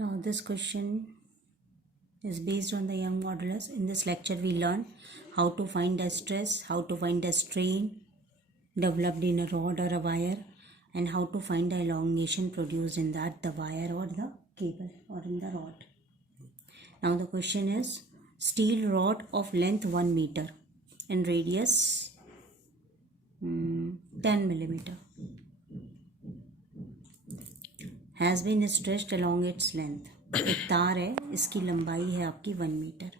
Now this question is based on the Young modulus. In this lecture we learn how to find the stress, how to find the strain developed in a rod or a wire, and how to find the elongation produced in that the wire or the cable or in the rod. Now the question is, steel rod of length 1 meter and radius 10 millimeter has been stretched along its length. एक तार है, इसकी लंबाई है आपकी 1 metre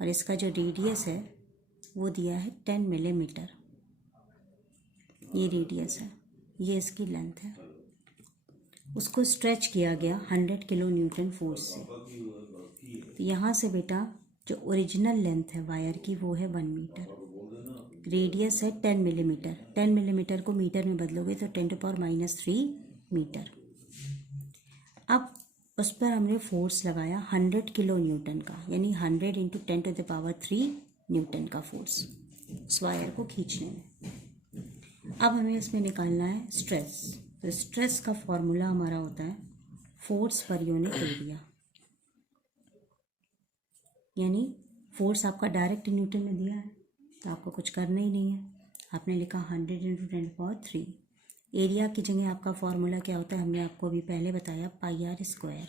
और इसका जो रेडियस है वो दिया है 10 मिलीमीटर. ये रेडियस है, ये इसकी लेंथ है. उसको स्ट्रेच किया गया 100 किलो न्यूटन फोर्स से. तो यहाँ से बेटा जो ओरिजिनल लेंथ है वायर की वो है 1 मीटर, रेडियस है 10 मिलीमीटर. 10 मिलीमीटर को मीटर में बदलोगे तो 10⁻³ मीटर. अब उस पर हमने फोर्स लगाया 100 किलो न्यूटन का, यानी 100 × 10⁻³ न्यूटन का फोर्स उस वायर को खींचने में. अब हमें इसमें निकालना है स्ट्रेस. तो स्ट्रेस का फॉर्मूला हमारा होता है फोर्स पर यूनिट एरिया, यानी फोर्स आपका डायरेक्ट न्यूटन में दिया है तो आपको कुछ करना ही नहीं है. आपने लिखा 100 × 10⁻³. एरिया की जगह आपका फॉर्मूला क्या होता है, हमने आपको अभी पहले बताया πr²,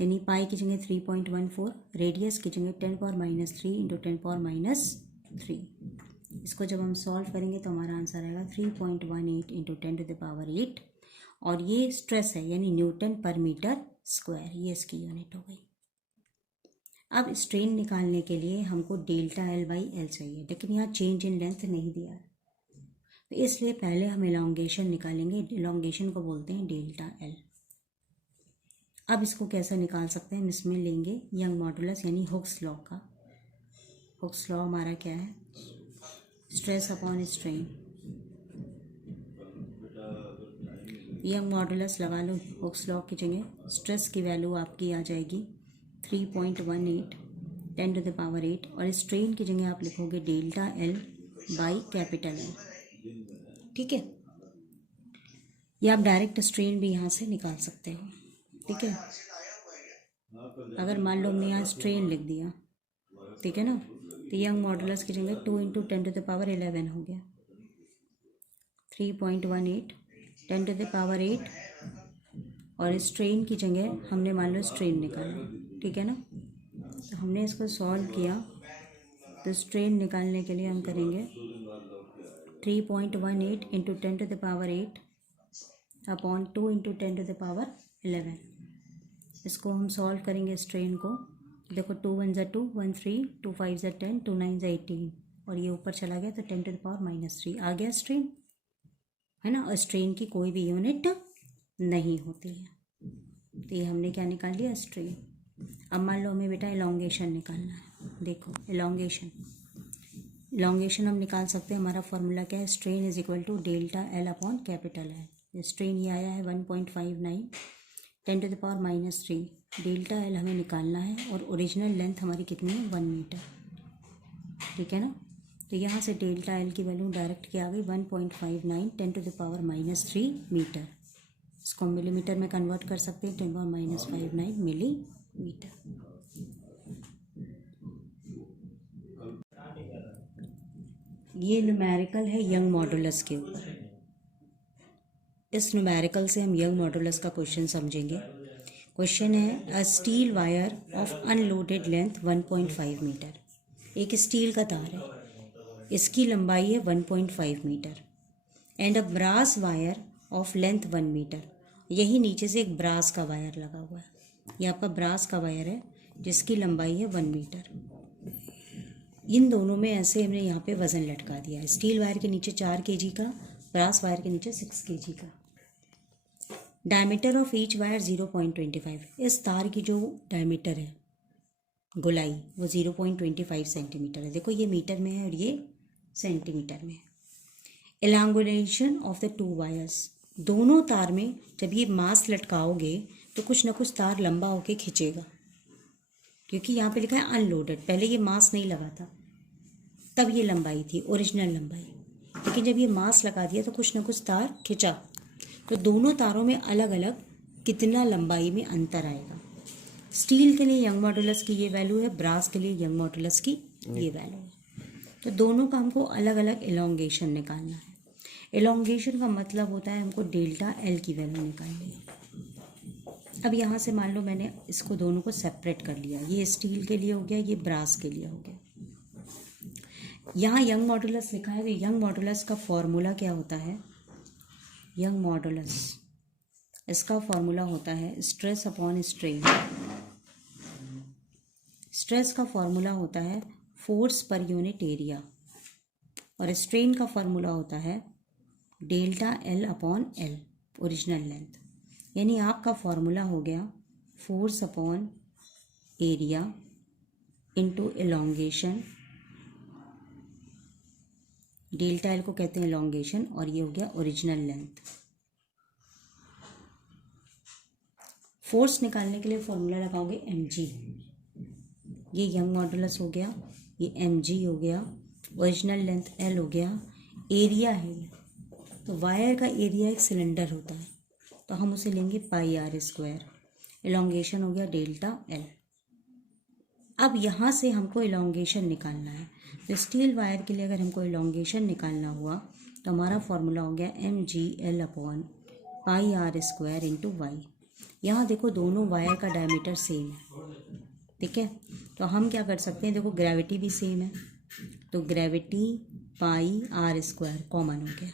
यानी पाई की जगह 3.14, रेडियस की जगह 10⁻³ × 10⁻³ इसको जब हम सॉल्व करेंगे तो हमारा आंसर आएगा 3.18 × 10⁸. और ये स्ट्रेस है यानी न्यूटन पर मीटर स्क्वायर, ये इसकी यूनिट हो गई. अब स्ट्रेन निकालने के लिए हमको ΔL/L चाहिए, लेकिन यहाँ चेंज इन लेंथ नहीं दिया है, तो इसलिए पहले हम एलोंगेशन निकालेंगे. एलोंगेशन को बोलते हैं ΔL. अब इसको कैसे निकाल सकते हैं, हम इसमें लेंगे यंग मॉडुलस यानी हुक्स लॉ का. हुक्स लॉ हमारा क्या है, stress upon strain. Young modulus लगा लो हुक्स लॉ की जगह. स्ट्रेस की वैल्यू आपकी आ जाएगी 3.18 10⁸ और स्ट्रेन की जगह आप लिखोगे ΔL/L. ठीक है, या आप डायरेक्ट स्ट्रेन भी यहाँ से निकाल सकते हो. ठीक है, अगर मान लो हमने यहाँ स्ट्रेन लिख दिया, ठीक है ना, तो यंग मॉडुलस की जगह 2 × 10⁻11 हो गया. 3.18 10⁸ और स्ट्रेन की जगह हमने मान लो स्ट्रेन निकाला. ठीक है ना, तो हमने इसको सॉल्व किया. तो स्ट्रेन निकालने के लिए हम करेंगे 3.18 × 10⁸ अपॉन 2 × 10⁻11. इसको हम सॉल्व करेंगे स्ट्रेन को. देखो 2 × 1 = 2, 1 3, 2 5 = 10, 2 9 = 18 और ये ऊपर चला गया तो 10⁻³ आ गया स्ट्रेन, है ना. और स्ट्रेन की कोई भी यूनिट नहीं होती है. तो ये हमने क्या निकाल लिया, स्ट्रेन. अब मान लो हमें बेटा एलोंगेशन निकालना है. देखो एलोंगेशन हम निकाल सकते हैं. हमारा फॉर्मूला क्या है, strain is equal to ΔL/L. Strain ये आया है 1.59 10⁻³ ΔL हमें निकालना है और ओरिजिनल लेंथ हमारी कितनी है, 1 मीटर. ठीक है ना, तो यहाँ से ΔL की वैल्यू डायरेक्ट क्या आ गई 1.59 10⁻³ मीटर. इसको मिलीमीटर में कन्वर्ट कर सकते हैं, 10⁻59 मिलीमीटर. ये न्यूमेरिकल है यंग मॉडुलस के ऊपर. इस न्यूमेरिकल से हम यंग मॉडुलस का क्वेश्चन समझेंगे. क्वेश्चन है, a steel wire of unloaded length 1.5 metre. एक स्टील का तार है, इसकी लंबाई है 1.5 मीटर. And a brass wire of length 1 metre. यही नीचे से एक ब्रास का वायर लगा हुआ है. ये आपका ब्रास का वायर है जिसकी लंबाई है 1 मीटर. इन दोनों में ऐसे हमने यहाँ पे वज़न लटका दिया है. स्टील वायर के नीचे 4 kg का, ब्रास वायर के नीचे 6 kg का. Diameter of each wire 0.25. इस तार की जो डायमीटर है, गोलाई, वो 0.25 सेंटीमीटर है. देखो ये मीटर में है और ये सेंटीमीटर में है. एलांगुलेशन ऑफ द 2 वायर्स. दोनों तार में जब ये मास लटकाओगे तो कुछ ना कुछ तार लंबा होके खिंचेगा, क्योंकि यहाँ पे लिखा है अनलोडेड. पहले ये मास नहीं लगा था तब ये लंबाई थी, ओरिजिनल लंबाई. लेकिन जब ये मास लगा दिया तो कुछ ना कुछ तार खिंचा. तो दोनों तारों में अलग अलग कितना लंबाई में अंतर आएगा। स्टील के लिए यंग मॉडुलस की ये वैल्यू है, ब्रास के लिए यंग मॉडुलस की ये वैल्यू है। तो दोनों का हमको अलग अलग एलोंगेशन निकालना है। एलोंगेशन का मतलब होता है हमको डेल्टा एल की वैल्यू निकालनी है। अब यहाँ से मान लो मैंने इसको दोनों को सेपरेट कर लिया, ये स्टील के लिए हो गया, ये ब्रास के लिए हो गया। यहाँ यंग मॉडुलस लिखा है, तो यंग मॉडुलस का फॉर्मूला क्या होता है? यंग मॉडुलस, इसका फॉर्मूला होता है स्ट्रेस अपॉन स्ट्रेन। स्ट्रेस का फॉर्मूला होता है फोर्स पर यूनिट एरिया, और स्ट्रेन का फॉर्मूला होता है delta L upon L, original length. यानी आपका फॉर्मूला हो गया force upon area into elongation, delta L को कहते हैं एलोंगेशन, और ये हो गया ओरिजिनल लेंथ। फोर्स निकालने के लिए फॉर्मूला लगाओगे mg, ये यंग मॉडुलस हो गया, ये mg हो गया, ओरिजिनल लेंथ l हो गया, एरिया है। तो वायर का एरिया एक सिलेंडर होता है, तो हम उसे लेंगे पाई आर स्क्वायर, एलोंगेशन हो गया डेल्टा एल। अब यहाँ से हमको एलोंगेशन निकालना है, तो स्टील वायर के लिए अगर हमको एलोंगेशन निकालना हुआ तो हमारा फॉर्मूला हो गया mg/l upon pi r square into y. यहाँ देखो दोनों वायर का डायमीटर सेम है, ठीक है, तो हम क्या कर सकते हैं, देखो ग्रेविटी भी सेम है, तो gravity pi r square common हो गया।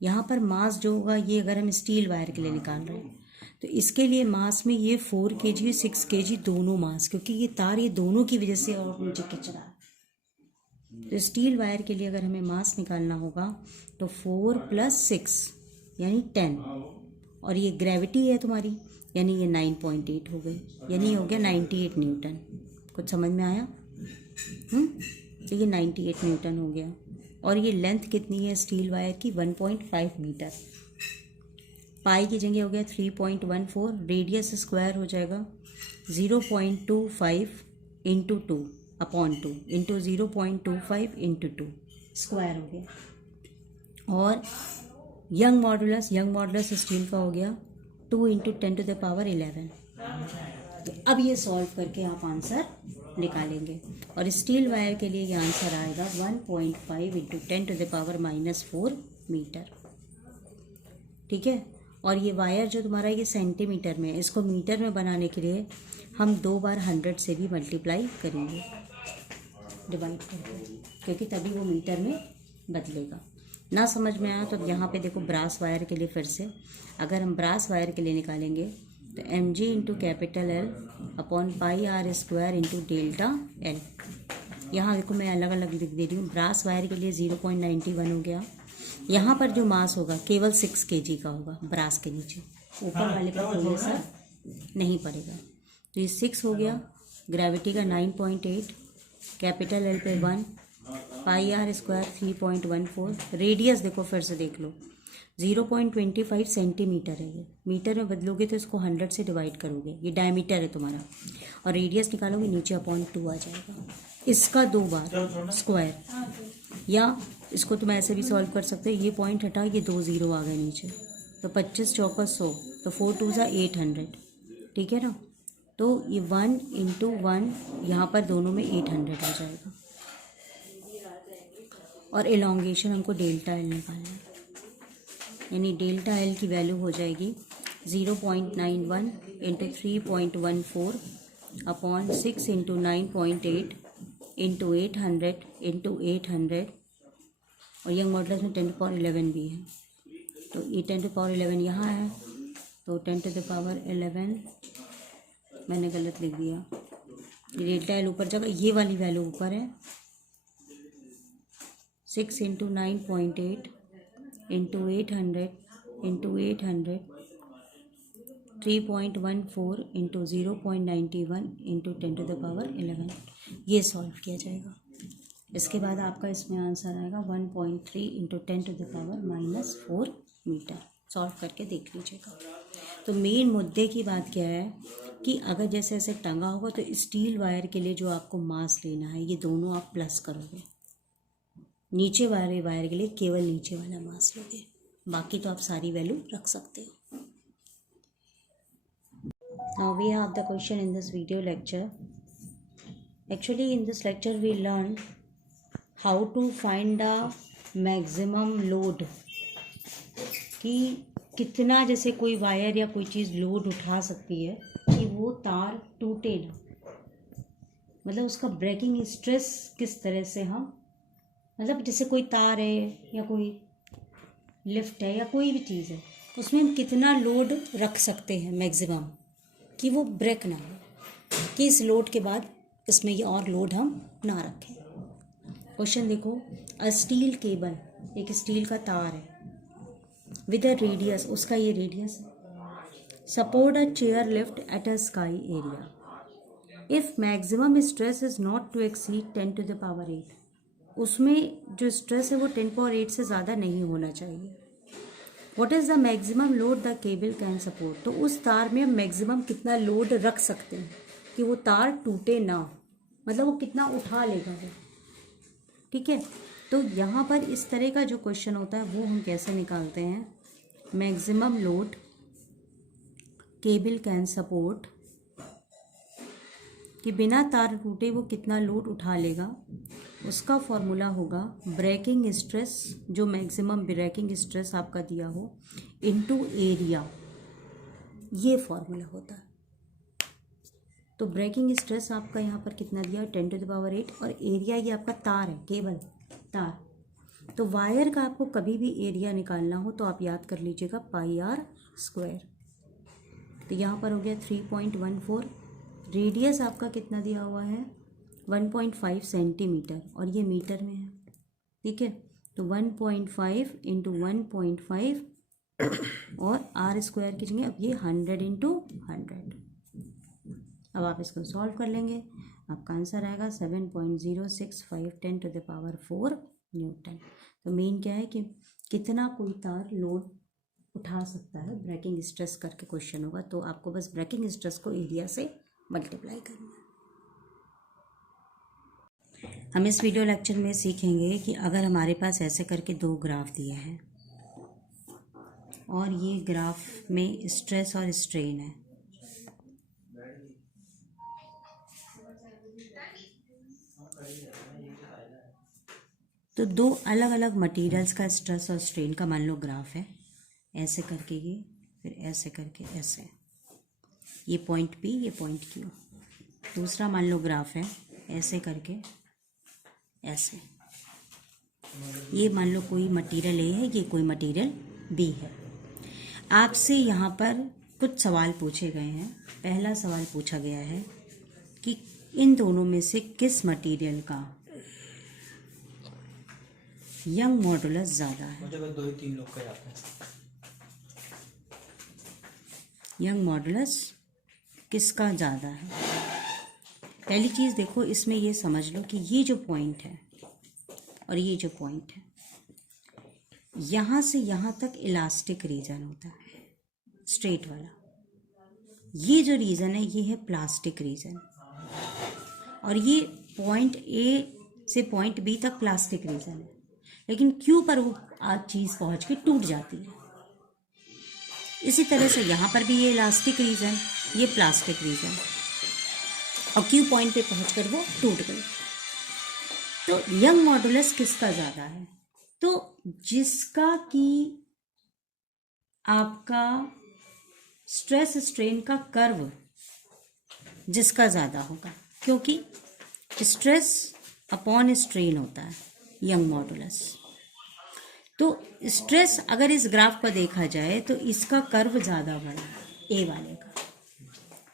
यहाँ पर मास जो होगा, ये अगर हम स्टील वायर के लिए निकाल रहे हैं तो इसके लिए मास में ये 4 kg 6 kg दोनों मास, क्योंकि ये तार ये दोनों की वजह से और नीचे खिंच रहा है। तो स्टील वायर के लिए अगर हमें मास निकालना होगा तो 4 + 6 यानी 10, और ये ग्रेविटी है तुम्हारी, यानी ये 9.8 हो गई, यानी हो गया 98 न्यूटन। कुछ समझ में आया? तो ये 98 न्यूटन हो गया। और ये लेंथ कितनी है स्टील वायर की? 1.5 मीटर। पाई की जगह हो गया 3.14, रेडियस स्क्वायर हो जाएगा 0.25 into 2 upon 2 into 0.25 into 2 square हो गया। और यंग मॉडुलस स्टील का हो गया 2 इंटू 10⁻11। तो अब ये सॉल्व करके आप आंसर निकालेंगे, और स्टील वायर के लिए ये आंसर आएगा 1.5 इंटू 10⁻⁻4 मीटर, ठीक है। और ये वायर जो तुम्हारा ये सेंटीमीटर में है, इसको मीटर में बनाने के लिए हम 2 बार 100 से भी मल्टीप्लाई करेंगे, डिवाइड करेंगे, क्योंकि तभी वो मीटर में बदलेगा। ना समझ में आया तो यहाँ पे देखो ब्रास वायर के लिए फिर से, अगर हम ब्रास वायर के लिए निकालेंगे तो mg into capital L upon pi r square into delta L। यहाँ देखो मैं अलग अलग लिख दे रही हूँ। ब्रास वायर के लिए 0.91 हो गया। यहाँ पर जो मास होगा केवल 6 kg का होगा ब्रास के नीचे, ऊपर वाले पर कोई असर नहीं पड़ेगा। तो ये 6 हो गया, ग्रेविटी का 9.8, कैपिटल L पे 1, पाई आर स्क्वायर 3.14, रेडियस देखो फिर से देख लो 0.25 सेंटीमीटर है, ये मीटर में बदलोगे तो इसको 100 से डिवाइड करोगे, ये डायमीटर है तुम्हारा, और रेडियस निकालोगे नीचे अपॉन 2 आ जाएगा। इसका 2 बार स्क्वायर, या इसको तुम ऐसे भी सॉल्व कर सकते हो, ये पॉइंट हटा, ये 2 0 आ गए नीचे, तो 25 चौका 100, तो 4 2 = 800, ठीक है ना। तो ये 1 इंटू 1 यहाँ पर दोनों में 800 हो जाएगा। और एलोंगेशन हमको डेल्टा एल निकालना है, यानी डेल्टा एल की वैल्यू हो जाएगी 0.91 into 3.14 upon 6 into 9.8 into 800 into 800, और यंग मॉडुलस में 10⁻11 भी है, तो ये 10⁻11 यहाँ है, तो 10⁻11 मैंने गलत लिख दिया, डेल्टा एल ऊपर जगह, ये वाली वैल्यू ऊपर है, 6 into 9.8 into 800 into 800, 3.14 into 0.91 into 10⁻11, ये सॉल्व किया जाएगा। इसके बाद आपका इसमें आंसर आएगा 1.3 इंटू 10⁻⁻4 मीटर। सॉल्व करके देख लीजिएगा। तो मेन मुद्दे की बात क्या है कि अगर जैसे ऐसे टंगा होगा तो स्टील वायर के लिए जो आपको मास लेना है, ये दोनों आप प्लस करोगे, नीचे वाले वायर के लिए केवल नीचे वाला मास लोगे, बाकी तो आप सारी वैल्यू रख सकते हो। Now we have the question in this video lecture. Actually in this lecture we learned how to find the maximum load, कि कितना जैसे कोई वायर या कोई चीज़ लोड उठा सकती है कि वो तार टूटे ना, मतलब उसका ब्रेकिंग स्ट्रेस किस तरह से हम, मतलब जैसे कोई तार है या कोई लिफ्ट है या कोई भी चीज़ है उसमें हम कितना लोड रख सकते हैं मैक्सिमम, कि वो ब्रेक ना हो, कि इस लोड के बाद इसमें ये और लोड हम ना रखें। क्वेश्चन देखो, अ स्टील केबल, एक स्टील का तार है, विद अ रेडियस, उसका ये रेडियस है, support a chair lift at a ski area, if maximum stress is not to exceed 10 to the power 8, उसमें जो स्ट्रेस है वो 10 power 8 से ज़्यादा नहीं होना चाहिए। What is the maximum load the cable can support, तो उस तार में मैक्सिमम कितना लोड रख सकते हैं कि वो तार टूटे ना, मतलब वो कितना उठा लेगा वो। ठीक है, तो यहाँ पर इस तरह का जो क्वेश्चन होता है वो हम कैसे निकालते हैं, maximum load cable can support, कि बिना तार टूटे वो कितना लोड उठा लेगा, उसका फॉर्मूला होगा ब्रेकिंग स्ट्रेस, जो मैक्सिमम ब्रेकिंग स्ट्रेस आपका दिया हो, इनटू एरिया, ये फॉर्मूला होता है। तो ब्रेकिंग स्ट्रेस आपका यहाँ पर कितना दिया है 10 to the power 8, और एरिया ये आपका तार है, केबल तार। तो वायर का आपको कभी भी एरिया निकालना हो तो आप याद कर लीजिएगा πr²। तो यहाँ पर हो गया 3.14, रेडियस आपका कितना दिया हुआ है 1.5 सेंटीमीटर, और ये मीटर में है। ठीक है, तो 1.5 इंटू 1.5 और r² की जगह अब ये 100 इंटू 100। अब आप इसको सॉल्व कर लेंगे, आपका आंसर आएगा 7.065 10 to the power 4 न्यूटन। तो मेन क्या है कि कितना कोई तार लोड उठा सकता है, ब्रेकिंग स्ट्रेस करके क्वेश्चन होगा, तो आपको बस ब्रेकिंग स्ट्रेस को एरिया से मल्टीप्लाई करना है। हम इस वीडियो लेक्चर में सीखेंगे कि अगर हमारे पास ऐसे करके दो ग्राफ दिए हैं और ये ग्राफ में स्ट्रेस और स्ट्रेन है, तो दो अलग अलग मटेरियल्स का स्ट्रेस और स्ट्रेन का मान लो ग्राफ है, ऐसे करके ये, फिर ऐसे करके ऐसे, ये पॉइंट P, ये पॉइंट Q। दूसरा मान लो ग्राफ है ऐसे करके ऐसे, ये मान लो कोई मटेरियल A है, ये कोई मटेरियल B है। आपसे यहाँ पर कुछ सवाल पूछे गए हैं। पहला सवाल पूछा गया है कि इन दोनों में से किस मटेरियल का यंग मॉडुलस ज़्यादा है। मुझे बस 2 ही 3 लोग का याद है। यंग मॉडुलस किसका ज़्यादा है। पहली चीज़ देखो, इसमें ये समझ लो कि ये जो पॉइंट है और ये जो पॉइंट है, यहाँ से यहाँ तक इलास्टिक रीजन होता है, स्ट्रेट वाला। ये जो रीजन है ये है प्लास्टिक रीजन, और ये पॉइंट A से पॉइंट B तक प्लास्टिक रीजन है, लेकिन Q पर वो आज चीज़ पहुँच के टूट जाती है। इसी तरह से यहाँ पर भी ये इलास्टिक रीजन, ये प्लास्टिक रीजन, और Q पॉइंट पे पहुँचकर वो टूट गई। तो यंग मॉडुलस किसका ज़्यादा है, तो जिसका कि आपका स्ट्रेस स्ट्रेन का कर्व जिसका ज़्यादा होगा, क्योंकि स्ट्रेस अपॉन स्ट्रेन होता है यंग मॉडुलस। तो स्ट्रेस अगर इस ग्राफ पर देखा जाए तो इसका कर्व ज़्यादा बड़ा है A वाले का,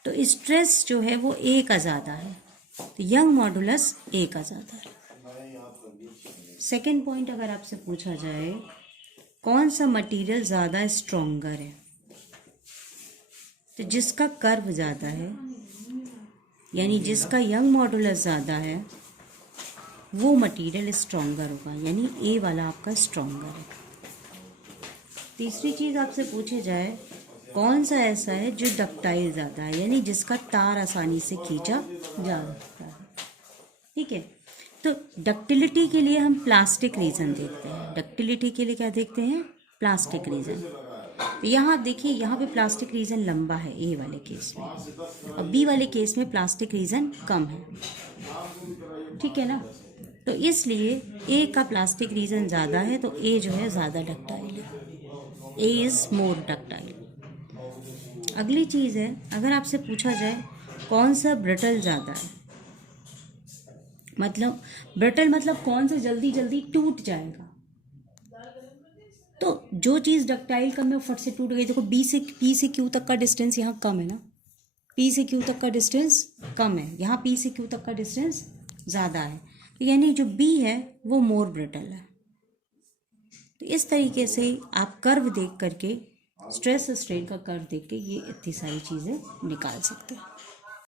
तो स्ट्रेस जो है वो A का ज़्यादा है, तो यंग मॉडुलस A का ज़्यादा है। सेकेंड पॉइंट अगर आपसे पूछा जाए कौन सा मटेरियल ज़्यादा स्ट्रॉन्गर है, तो जिसका कर्व ज़्यादा है, यानी जिसका यंग मॉडुलस ज़्यादा है, वो मटेरियल स्ट्रॉन्गर होगा, यानी A वाला आपका स्ट्रॉन्गर है। तीसरी चीज़ आपसे पूछे जाए कौन सा ऐसा है जो डक्टाइल ज़्यादा है, यानी जिसका तार आसानी से खींचा जा सकता है। ठीक है, तो डक्टिलिटी के लिए हम प्लास्टिक रीजन देखते हैं। डक्टिलिटी के लिए क्या देखते हैं, प्लास्टिक रीजन। तो यहाँ देखिए, यहाँ पे प्लास्टिक रीजन लंबा है ए वाले केस में, और बी वाले केस में प्लास्टिक रीजन कम है, ठीक है ना। तो इसलिए ए का प्लास्टिक रीजन ज़्यादा है, तो ए जो है ज़्यादा डक्टाइल है, ए इज़ मोर डक्टाइल। अगली चीज़ है, अगर आपसे पूछा जाए कौन सा ब्रिटल ज़्यादा है, मतलब ब्रिटल मतलब कौन सा जल्दी जल्दी टूट जाएगा, तो जो चीज़ डक्टाइल कम है फट से टूट गई। देखो पी से क्यू तक का डिस्टेंस यहाँ कम है ना, पी से क्यू तक का डिस्टेंस कम है, यहाँ पी से क्यू तक का डिस्टेंस ज़्यादा है, तो यानी जो बी है वो मोर ब्रिटल है। तो इस तरीके से आप कर्व देख करके, स्ट्रेस स्ट्रेन का कर्व देख के ये इतनी सारी चीज़ें निकाल सकते हैं।